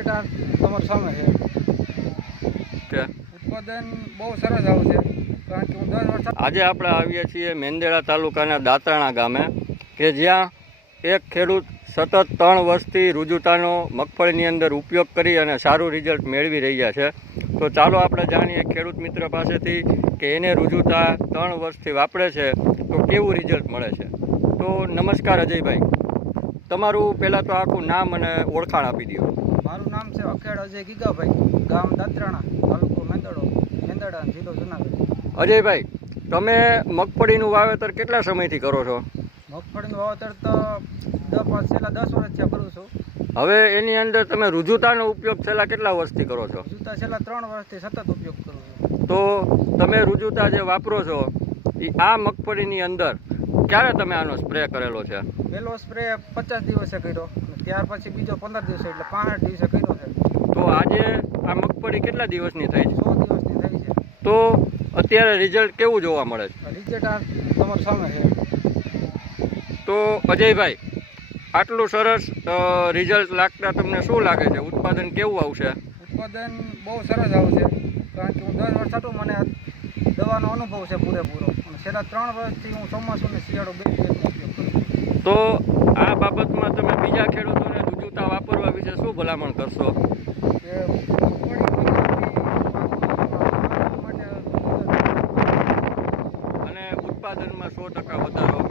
Result તમારી સામે છે. ઉત્પાદન બહુ સરસ આવશે કારણ કે હું દર વર્ષે આજે આપણે આવીએ છીએ મેંદેડા તાલુકાના દાતરાણા ગામે કે જ્યાં એક ખેડૂત સતત ત્રણ વર્ષથી રુજુતાનો મગફળીની અંદર ઉપયોગ કરી અને સારું રિઝલ્ટ મેળવી રહ્યા છે. તો ચાલો આપણે જાણીએ ખેડૂત મિત્ર પાસેથી કે એને રુજુતા ત્રણ વર્ષથી વાપરે છે તો કેવું રિઝલ્ટ મળે છે? તો નમસ્કાર અજયભાઈ. તમારું પહેલાં તો આખું નામ અને ઓળખાણ આપી દો. મારું નામ છે અખેડ અજય ગીગાભાઈ ગામ દાત્રાણા તાલુકો મેંદડો મેંદડા જિલ્લો જુનાગઢ. અજયભાઈ તમે મગફળીનું વાવેતર કેટલા સમયથી કરો છો? મગફળીનું વાવેતર તો દસ છેલ્લા દસ વર્ષથી કરું છું. હવે એની અંદર તમે રુજુતાનો ઉપયોગ છેલ્લા કેટલા વર્ષથી કરો છો? જૂતા છેલ્લા ત્રણ વર્ષથી સતત ઉપયોગ કરું છું. તો તમે રુજુતા જે વાપરો છો એ આ મગફળીની અંદર ક્યારે તમે આનો સ્પ્રે કરેલો છે? પહેલો સ્પ્રે પચાસ દિવસે કર્યો ત્યાર પછી બીજો પંદર દિવસે એટલે પાંસઠ દિવસે કર્યો છે. તો આજે આ મગફળી કેટલા દિવસની થઈ છે? સો દિવસની થઈ છે. તો અત્યારે રિઝલ્ટ કેવું જોવા મળે છે? રિઝલ્ટ આ તમારી સામે છે. તો અજયભાઈ આટલું સરસ રિઝલ્ટ લાગતા તમને શું લાગે છે? ઉત્પાદન કેવું આવશે? ઉત્પાદન બહુ સરસ આવશે. કારણ કે હું દર વર્ષ હતું મને દવાનો અનુભવ છે પૂરેપૂરો છેલ્લા ત્રણ વર્ષથી હું ચોમાસું અને શિયાળો બે રીતનો ઉપયોગ કરું તો આ બાબતમાં તમે બીજા ખેડૂતોને જુજુતા વાપરવા વિશે શું ભલામણ કરશો અને ઉત્પાદનમાં સો ટકા વધારો